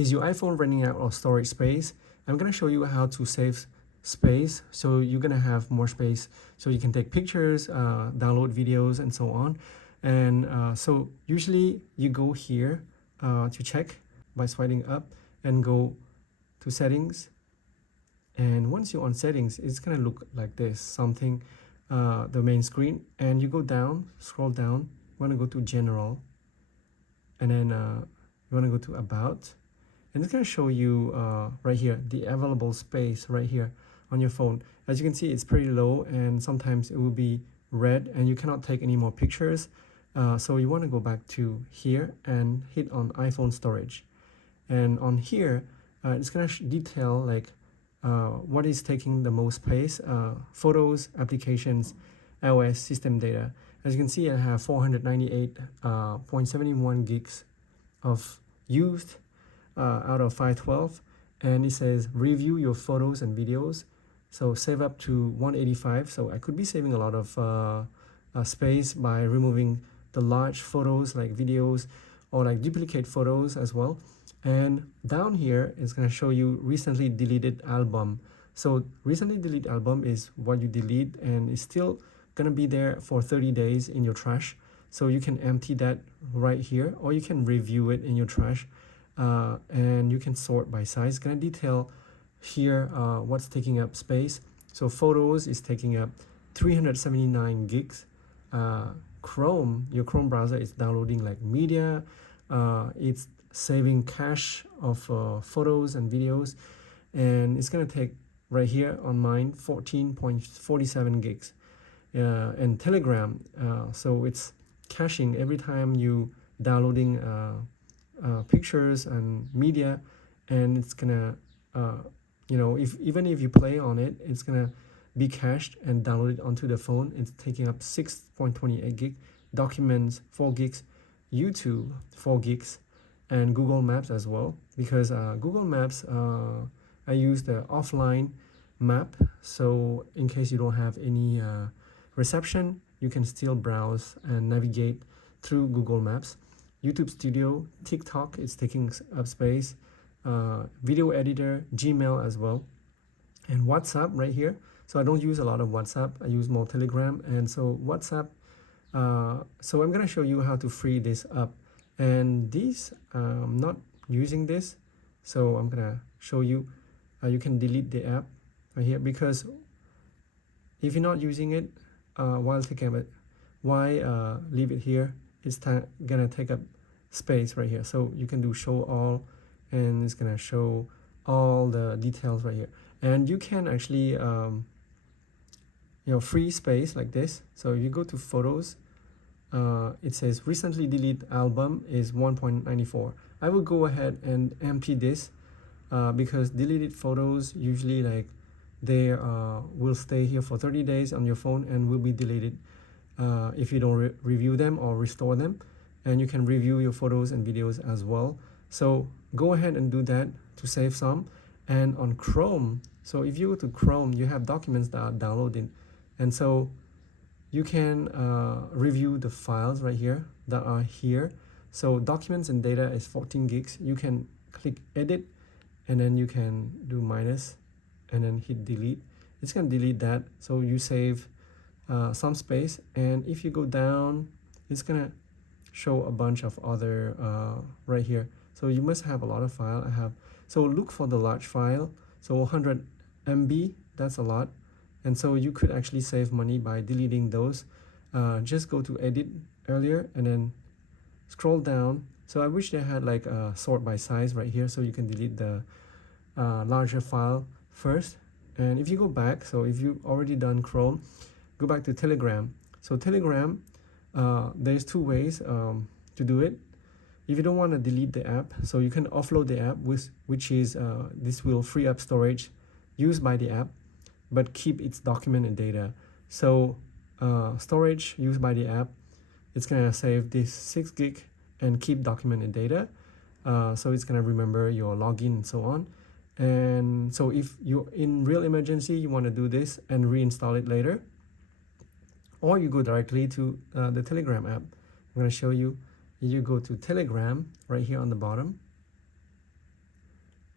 Is your iPhone running out of storage space? I'm going to show you how to save space so you're going to have more space so you can take pictures, download videos, and so on. And so usually you go here to check by swiping up and go to settings. And once you're on settings, it's going to look like this, something, the main screen. And you go down, scroll down, you want to go to general, and then you want to go to about. And it's going to show you right here, the available space right here on your phone. As you can see, it's pretty low, and sometimes it will be red and you cannot take any more pictures. So you want to go back to here and hit on iPhone storage. And on here, it's going to detail like what is taking the most space, photos, applications, iOS system data. As you can see, I have 498.71 gigs of used out of 512, and it says review your photos and videos, so save up to 185. So I could be saving a lot of space by removing the large photos like videos or like duplicate photos as well. And down here is going to show you recently deleted album. So recently deleted album is what you delete, and it's still going to be there for 30 days in your trash. So you can empty that right here, or you can review it in your trash. And you can sort by size. It's going to detail here what's taking up space. So photos is taking up 379 gigs. Chrome, your Chrome browser is downloading like media. It's saving cache of photos and videos, and it's going to take right here on mine 14.47 gigs. And Telegram, so it's caching every time you downloading pictures and media, and it's gonna you know, even if you play on it, it's gonna be cached and downloaded onto the phone. It's taking up 6.28 gig, documents 4 gigs, YouTube 4 gigs, and Google Maps as well, because Google Maps, I use the offline map, so in case you don't have any reception, you can still browse and navigate through Google Maps. YouTube Studio, TikTok is taking up space, video editor, Gmail as well, and WhatsApp right here. So I don't use a lot of WhatsApp, I use more Telegram. And so WhatsApp, so I'm going to show you how to free this up. And this, I'm not using this, so I'm going to show you, you can delete the app right here, because if you're not using it, while taking it, why leave it here? It's gonna take up space right here. So you can do show all, and it's gonna show all the details right here. And you can actually you know, free space like this. So if you go to photos, it says recently deleted album is 1.94. I will go ahead and empty this because deleted photos usually like they will stay here for 30 days on your phone and will be deleted if you don't review them or restore them. And you can review your photos and videos as well. So go ahead and do that to save some. And on Chrome, so if you go to Chrome, you have documents that are downloaded, and so you can review the files right here that are here. So documents and data is 14 gigs. You can click edit, and then you can do minus and then hit delete. It's going to delete that, so you save some space. And if you go down, it's going to show a bunch of other right here. So you must have a lot of file. I have, so look for the large file. So 100 MB, that's a lot. And so you could actually save money by deleting those. Just go to edit earlier and then scroll down. So I wish they had like a sort by size right here, so you can delete the larger file first. And if you go back, so if you've already done Chrome, go back to Telegram. So Telegram, there's two ways to do it. If you don't want to delete the app, so you can offload the app, which is this will free up storage used by the app, but keep its document and data. So storage used by the app, it's gonna save this 6 gig and keep document and data. So it's gonna remember your login and so on. And so if you're in real emergency, you want to do this and reinstall it later, or you go directly to the Telegram app. I'm going to show you. You go to Telegram right here on the bottom,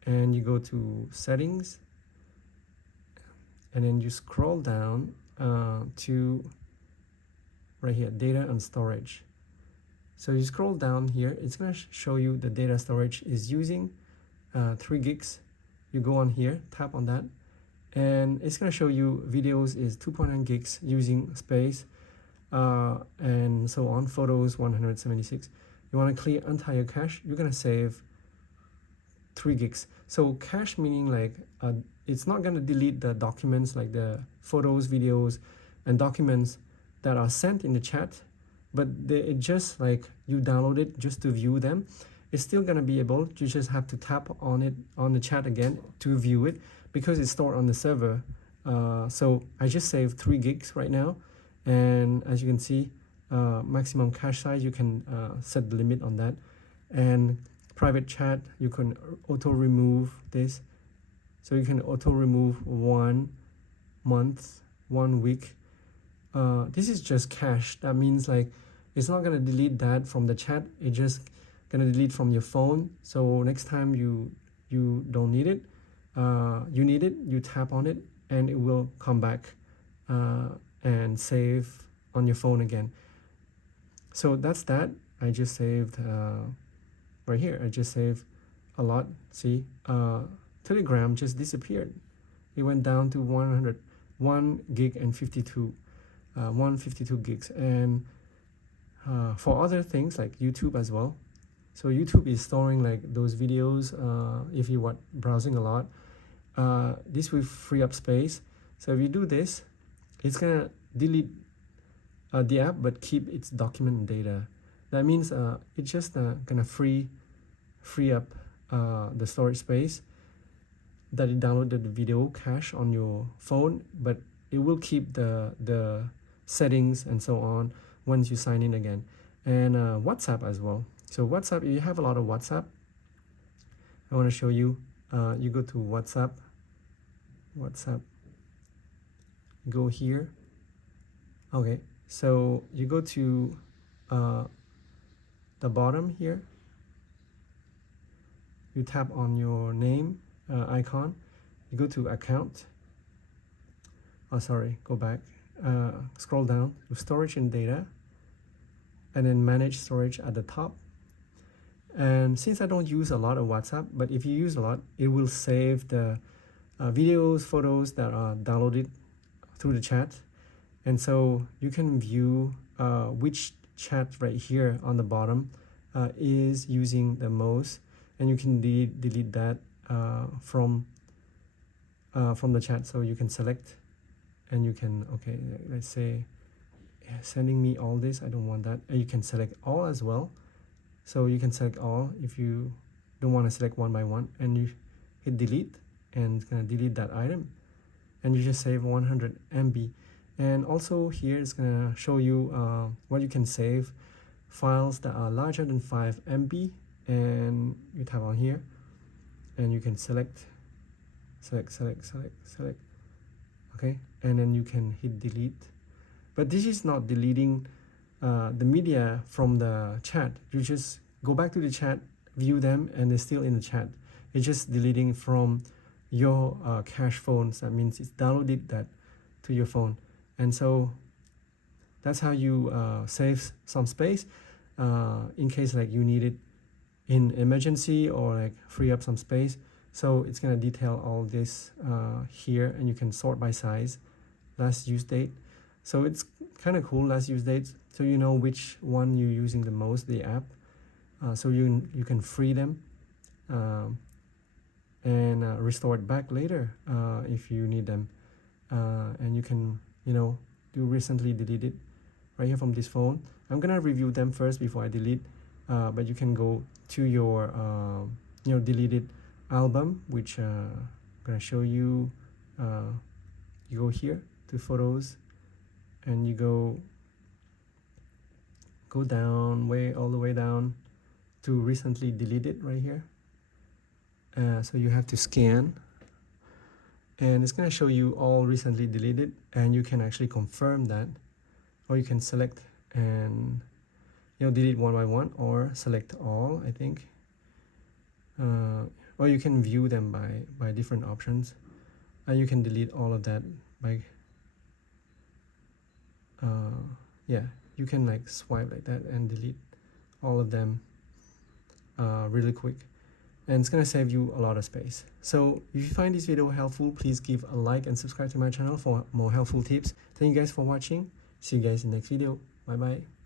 and you go to settings, and then you scroll down to right here, data and storage. So you scroll down here, it's going to show you the data storage is using 3 gigs. You go on here, tap on that, and it's going to show you videos is 2.9 gigs using space, and so on. Photos 176. You want to clear entire cache, you're going to save 3 gigs. So cache meaning like it's not going to delete the documents like the photos, videos, and documents that are sent in the chat, but it just like you download it just to view them. It's still going to be able, you just have to tap on it on the chat again to view it because it's stored on the server. So I just saved 3 gigs right now, and as you can see, maximum cache size, you can set the limit on that. And private chat, you can auto remove this, so you can auto remove 1 month, 1 week. This is just cache. That means like it's not going to delete that from the chat, it's just going to delete from your phone. So next time you don't need it, you need it, you tap on it and it will come back and save on your phone again. So that's that. I just saved right here, I just saved a lot. See, Telegram just disappeared. It went down to 1 gig and 152 gigs. And for other things like YouTube as well. So YouTube is storing like those videos if you are browsing a lot. This will free up space. So if you do this, it's gonna delete the app but keep its document data. That means it's just gonna free up the storage space that it downloaded the video cache on your phone, but it will keep the settings and so on once you sign in again. And WhatsApp as well. So WhatsApp, if you have a lot of WhatsApp, I want to show you. You go to WhatsApp, go here. Okay, so you go to the bottom here. You tap on your name icon. You go to account. Oh, sorry, go back. Scroll down to storage and data, and then manage storage at the top. And since I don't use a lot of WhatsApp, but if you use a lot, it will save the videos, photos that are downloaded through the chat. And so you can view which chat right here on the bottom is using the most, and you can delete that from the chat. So you can select, and you can, okay, let's say sending me all this, I don't want that. And you can select all as well. So you can select all if you don't want to select one by one, and you hit delete, and it's going to delete that item, and you just save 100 MB. And also here it's going to show you what you can save, files that are larger than 5 MB, and you tap on here and you can select, okay, and then you can hit delete. But this is not deleting the media from the chat. You just go back to the chat, view them, and they're still in the chat. It's just deleting from your cache phones. That means it's downloaded that to your phone. And so that's how you save some space in case like you need it in emergency or like free up some space. So it's going to detail all this here, and you can sort by size, last use date. So it's kind of cool, last use dates, so you know which one you're using the most, the app. So you can free them and restore it back later if you need them. And you can, do recently deleted right here from this phone. I'm gonna review them first before I delete, but you can go to your deleted album, which I'm gonna show you. You go here to photos, and you go down all the way down to recently deleted right here. So you have to scan, and it's going to show you all recently deleted, and you can actually confirm that, or you can select and delete one by one, or select all, I think. or you can view them by different options, and you can delete all of that by yeah, you can like swipe like that and delete all of them really quick, and it's gonna save you a lot of space. So if you find this video helpful, please give a like and subscribe to my channel for more helpful tips. Thank you guys for watching. See you guys in the next video. Bye bye.